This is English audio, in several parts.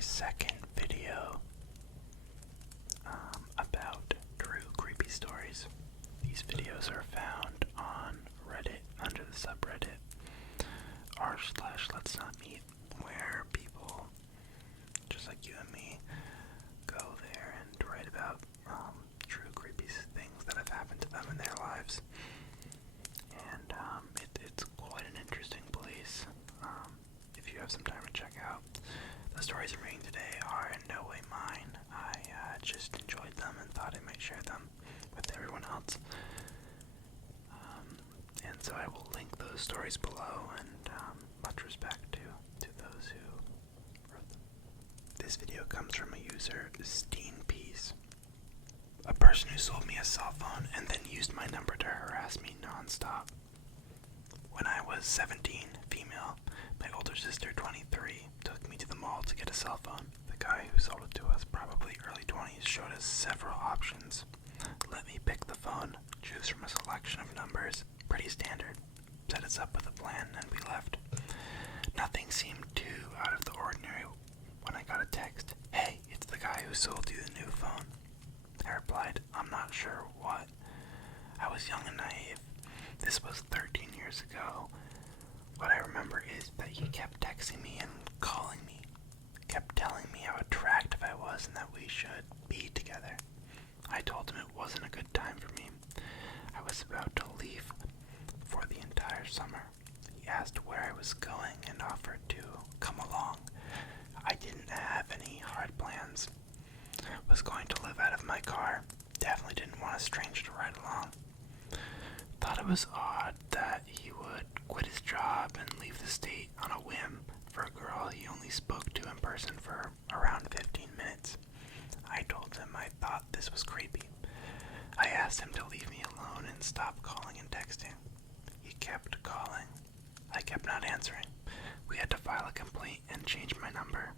second video about true creepy stories. These videos are found on Reddit under the subreddit r/letsnotmeet, where people just like you and me go there and write about true creepy things that have happened to them in their lives. And it's quite an interesting place. If you have some time to check out. The stories I'm reading today are in no way mine. I just enjoyed them and thought I might share them with everyone else. And so I will link those stories below, and much respect to those who wrote them. This video comes from a user, SteenPeace, a person who sold me a cell phone and then used my number to harass me nonstop. When I was 17, female, my older sister, 23, took me to the mall to get a cell phone. The guy who sold it to us, probably early 20s, showed us several options. Let me pick the phone, choose from a selection of numbers, pretty standard. Set us up with a plan, and we left. Nothing seemed too out of the ordinary when I got a text. "Hey, it's the guy who sold you the new phone." I replied, "I'm not sure what." I was young and naive. This was 13 years ago. What I remember is that he kept texting me and calling me, kept telling me how attractive I was and that we should be together. I told him it wasn't a good time for me. I was about to leave for the entire summer. He asked where I was going and offered to come along. I didn't have any hard plans. Was going to live out of my car. Definitely didn't want a stranger to ride along. Thought it was odd that he would quit his job and leave the state on a whim for a girl he only spoke to in person for around 15 minutes. I told him I thought this was creepy. I asked him to leave me alone and stop calling and texting. He kept calling. I kept not answering. We had to file a complaint and change my number.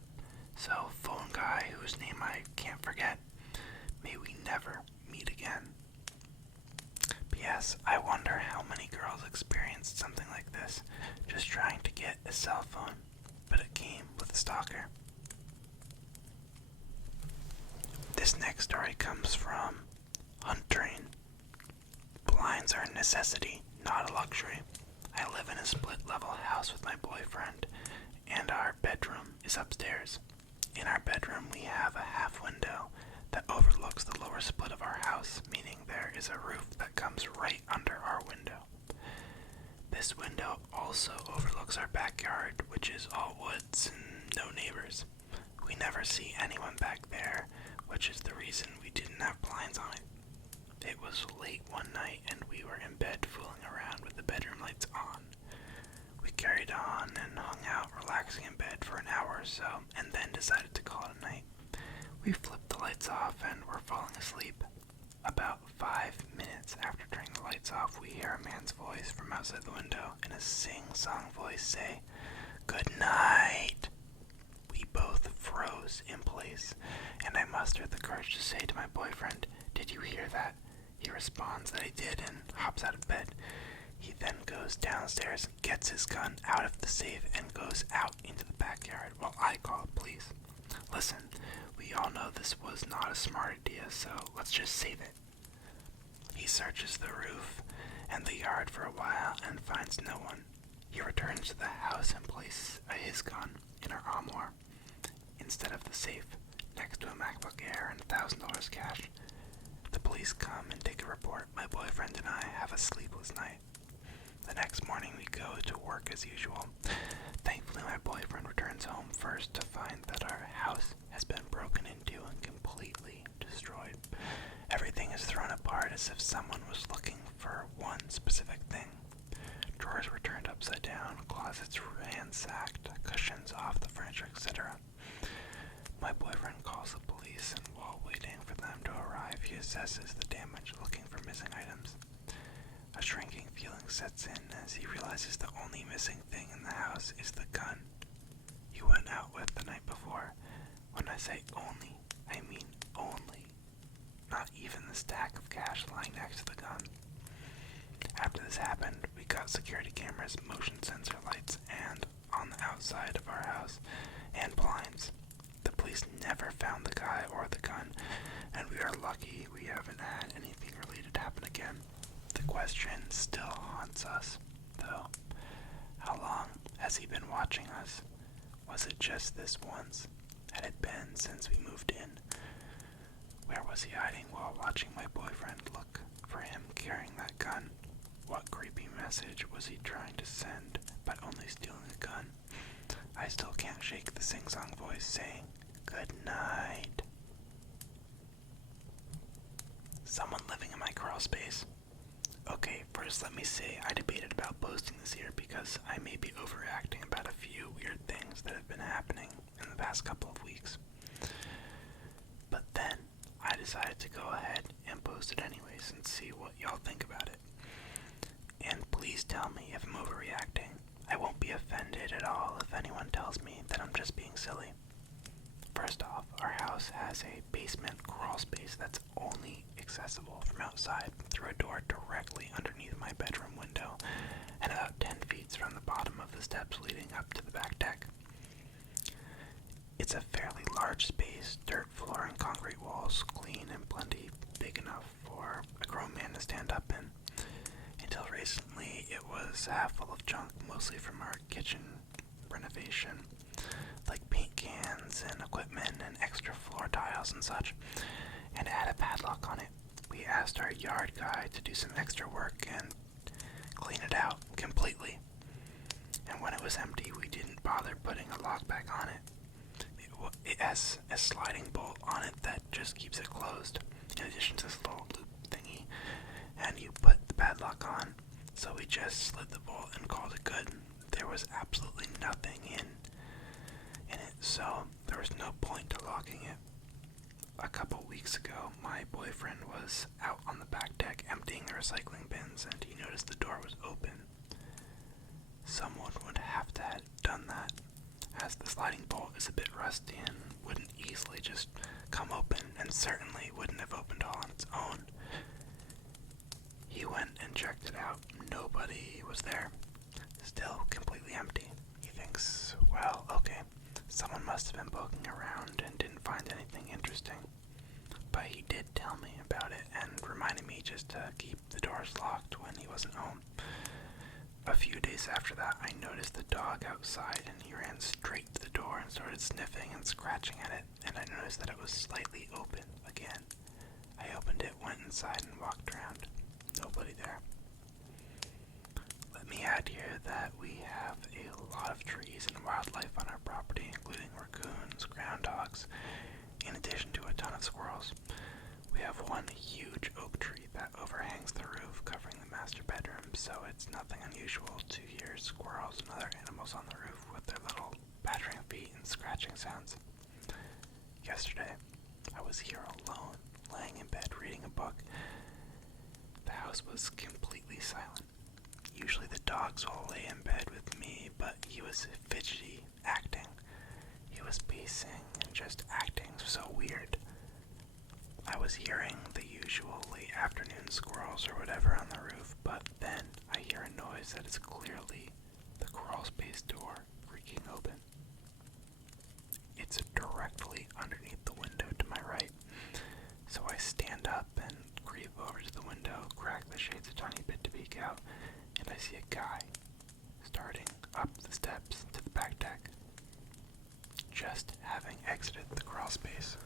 So, phone guy whose name I can't forget, may we never meet again. P.S. I wonder how many girls experienced something like this, just trying to get a cell phone, but it came with a stalker. This next story comes from Huntrain. Blinds are a necessity, not a luxury. I live in a split-level house with my boyfriend, and our bedroom is upstairs. In our bedroom, we have a half window that overlooks the lower split of our house, meaning there is a roof that comes right under our window. This window also overlooks our backyard, which is all woods and no neighbors. We never see anyone back there, which is the reason we didn't have blinds on it. It was late one night and we were in bed fooling around with the bedroom lights on. We carried on and hung out relaxing in bed for an hour or so, and then decided to call it a night. We flipped the lights off and were falling asleep. About 5 minutes after turning the lights off, we hear a man's voice from outside the window in a sing-song voice say, "Good night." We both froze in place, and I mustered the courage to say to my boyfriend, "Did you hear that?" He responds that he did and hops out of bed. He then goes downstairs, gets his gun out of the safe, and goes out into the backyard while I call the police. Listen, we all know this was not a smart idea, so let's just save it. He searches the roof and the yard for a while and finds no one. He returns to the house and places his gun in our armoire instead of the safe, next to a MacBook Air and $1,000 cash. The police come and take a report. My boyfriend and I have a sleepless night. The next morning we go to work as usual. Thankfully, my boyfriend returns home first to find that our house has been broken into and completely destroyed. Everything is thrown apart as if someone was looking for one specific thing. Drawers were turned upside down, closets ransacked, cushions off the furniture, etc. My boyfriend calls the police, and while waiting for them to arrive, he assesses the damage, looking for missing items. A shrinking feeling sets in as he realizes the only missing thing in the house is the gun he went out with the night before. When I say only, I mean only. Not even the stack of cash lying next to the gun. After this happened, we got security cameras, motion sensor lights, and on the outside of our house, and blinds. The police never found the guy or the gun, and we are lucky we haven't had anything related happen again. The question still haunts us, though. How long has he been watching us? Was it just this once? Had it been since we moved in? Where was he hiding while watching my boyfriend look for him carrying that gun? What creepy message was he trying to send by only stealing a gun? I still can't shake the sing-song voice saying, "Good night." Someone living in my Crawlspace. Okay, first let me say I debated about posting this here because I may be overreacting about a few weird things that have been happening in the past couple of weeks. But then I decided to go ahead and post it anyways and see what y'all think about it. And please tell me if I'm overreacting. I won't be offended at all if anyone tells me that I'm just being silly. First off, our house has a basement crawl space that's only accessible from outside through a door directly underneath my bedroom window and about 10 feet from the bottom of the steps leading up to the back deck. It's a fairly large space, dirt floor and concrete walls, clean and plenty big enough for a grown man to stand up in. Until recently, it was half full of junk, mostly from our kitchen renovation, like paint cans and equipment and extra floor tiles and such, and it had a padlock on it. We asked our yard guy to do some extra work and clean it out completely. And when it was empty, we didn't bother putting a lock back on it. It has a sliding bolt on it that just keeps it closed, in addition to this little loop thingy, and you put the padlock on, so we just slid the bolt and called it good. There was absolutely nothing in it, so there was no point to locking it. A couple weeks ago, my boyfriend was out on the back deck emptying the recycling bins, and he noticed the door was open. Someone would have to have done that, as the sliding bolt is a bit rusty and wouldn't easily just come open, and certainly wouldn't have opened all on its own. He went and checked it out. Nobody was there. Still completely empty. He thinks, well, okay, someone must have been poking around and didn't find anything interesting. But he did tell me about it and reminded me just to keep the doors locked when he wasn't home. A few days after that, I noticed the dog outside, and he ran straight to the door and started sniffing and scratching at it, and I noticed that it was slightly open again. I opened it, went inside, and walked around. Nobody there. Let me add here that we have a lot of trees and wildlife on our property, including raccoons, groundhogs, in addition to a ton of squirrels. We have one huge oak tree that overhangs the roof, covering the master bedroom, so it's nothing unusual to hear squirrels and other animals on the roof with their little pattering feet and scratching sounds. Yesterday, I was here alone, laying in bed reading a book. The house was completely silent. Usually the dogs will lay in bed with me, but he was fidgety, acting. He was pacing and just acting so weird. I was hearing the usual late afternoon squirrels or whatever on the roof, but then I hear a noise that is clearly the Crawlspace door creaking open. It's directly underneath the window to my right, so I stand up and creep over to the window, crack the shades a tiny bit to peek out, and I see a guy starting up the steps to the back deck, just having exited the Crawlspace.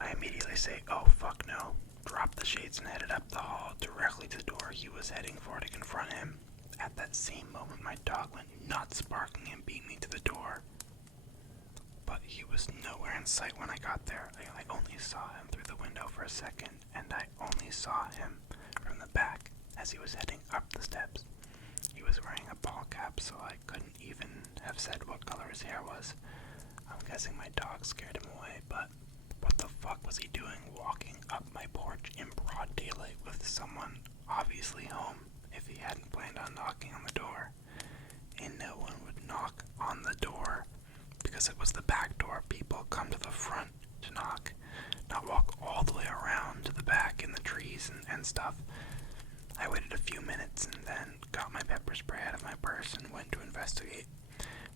I immediately say, "Oh fuck no," drop the shades and headed up the hall directly to the door he was heading for to confront him. At that same moment, my dog went nuts, barking and beat me to the door. But he was nowhere in sight when I got there. I only saw him through the window for a second, and I only saw him from the back as he was heading up the steps. He was wearing a ball cap, so I couldn't even have said what color his hair was. I'm guessing my dog scared him away, but what the fuck was he doing walking up my porch in broad daylight with someone obviously home if he hadn't planned on knocking on the door? And no one would knock on the door because it was the back door. People come to the front to knock, not walk all the way around to the back in the trees and stuff. I waited a few minutes and then got my pepper spray out of my purse and went to investigate.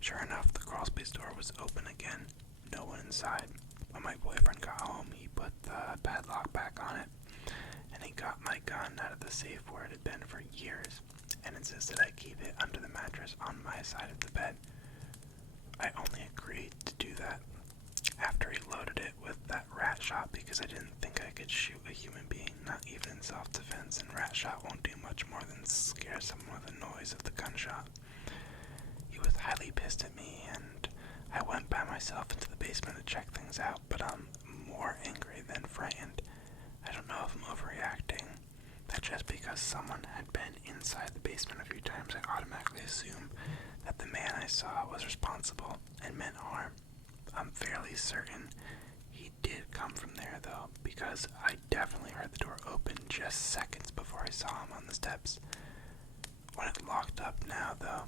Sure enough, the Crawlspace door was open again. No one inside. When my boyfriend got home, he put the padlock back on it, and he got my gun out of the safe where it had been for years, and insisted I keep it under the mattress on my side of the bed. I only agreed to do that after he loaded it with that rat shot because I didn't think I could shoot a human being, not even in self-defense, and rat shot won't do much more than scare someone with the noise of the gunshot. He was highly pissed at me, and I went by myself into the basement to check things out, but I'm more angry than frightened. I don't know if I'm overreacting, that just because someone had been inside the basement a few times, I automatically assume that the man I saw was responsible and meant harm. I'm fairly certain he did come from there, though, because I definitely heard the door open just seconds before I saw him on the steps. When it locked up now, though,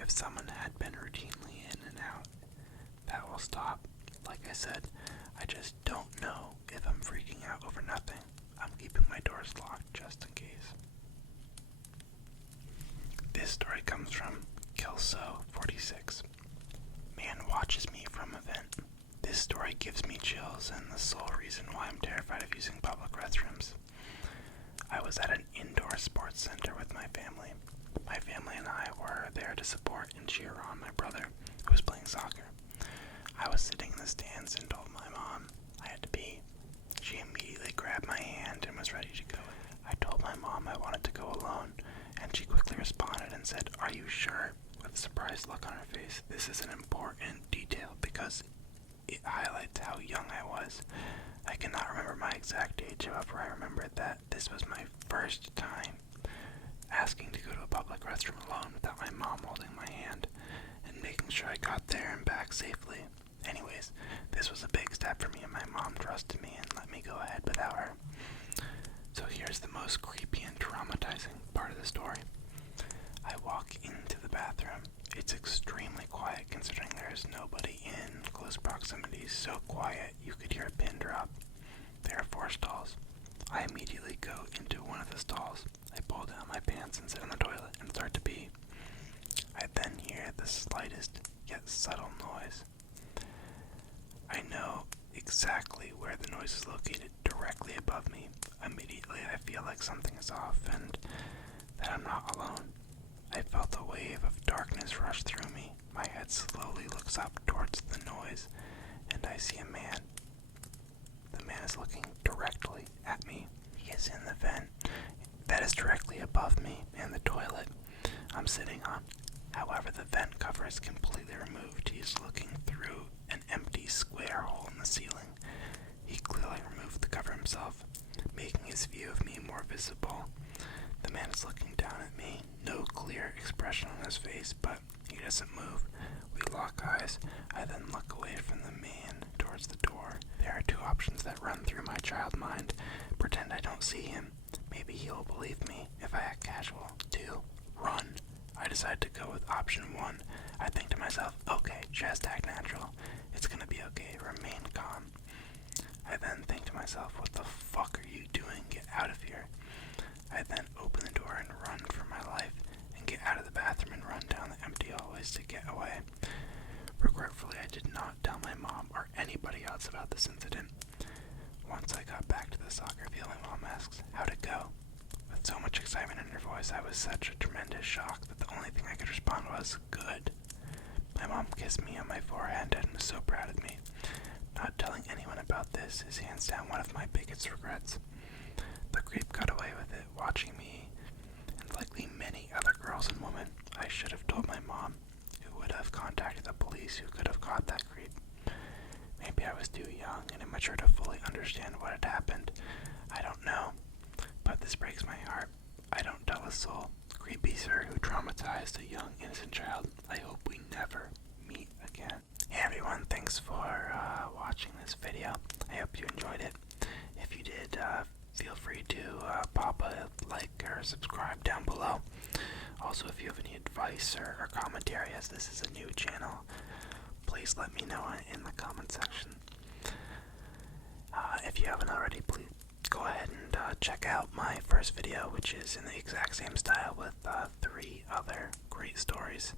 if someone had been routinely in and out, that will stop. Like I said, I just don't know if I'm freaking out over nothing. I'm keeping my doors locked just in case. This story comes from Kilso46. Man watches me from a vent. This story gives me chills and the sole reason why I'm terrified of using public restrooms. I was at an indoor sports center with my family. My family and I were there to support and cheer on my brother, who was playing soccer. I was sitting in the stands and told my mom I had to pee. She immediately grabbed my hand and was ready to go. I told my mom I wanted to go alone, and she quickly responded and said, "Are you sure?" with a surprised look on her face. This is an important detail because it highlights how young I was. I cannot remember my exact age, however I remember that this was my first time asking to go to a public restroom alone without my mom holding my hand and making sure I got there and back safely. Anyways, this was a big step for me, and my mom trusted me and let me go ahead without her. So here's the most creepy and traumatizing part of the story. I walk into the bathroom. It's extremely quiet considering there is nobody in close proximity, so quiet you could hear a pin drop. There are 4 stalls. I immediately go into one of the stalls. I pull down my pants and sit on the toilet and start to pee. I then hear the slightest yet subtle noise. I know exactly where the noise is located, directly above me. Immediately I feel like something is off and that I'm not alone. I felt a wave of darkness rush through me. My head slowly looks up towards the noise, and I see a man. The man is looking directly at me. He is in the vent that is directly above me in the toilet I'm sitting on. However, the vent cover is completely removed. He is looking through an empty square hole in the ceiling. He clearly removed the cover himself, making his view of me more visible. The man is looking down at me, no clear expression on his face, but he doesn't move. We lock eyes. I then look away from the man towards the door. There are 2 options that run through my child mind. Pretend I don't see him. Maybe he'll believe me if I act casual. 2, run. I decide to go with option 1. I think to myself, okay, just act natural. It's gonna be okay. Remain calm. I then think to myself, what the fuck are you doing? Get out of here. I then open the door and run for my life and get out of the bathroom and run down the empty hallways to get away. Regretfully, I did not tell my mom or anybody else about this incident. Once I got back to the soccer field, my mom asks, "How'd it go?" With so much excitement in her voice, I was such a tremendous shock that the only thing I could respond was, "Good." My mom kissed me on my forehead and was so proud of me. Not telling anyone about this is hands down one of my biggest regrets. The creep got away with it, watching me, and likely many other girls and women. I should have told my mom, who would have contacted the police who could have caught that creep. Maybe I was too young and immature to fully understand what had happened. I don't know, but this breaks my heart. I don't tell a soul. Creepy sir who traumatized a young innocent child. I hope we never meet again. Hey everyone, thanks for watching this video. I hope you enjoyed it. If you did, feel free to pop a like or subscribe down below. Also, if you have any advice or commentary, as this is a new channel, please let me know in the comment section. If you haven't already, please go ahead and check out my first video, which is in the exact same style with 3 other great stories.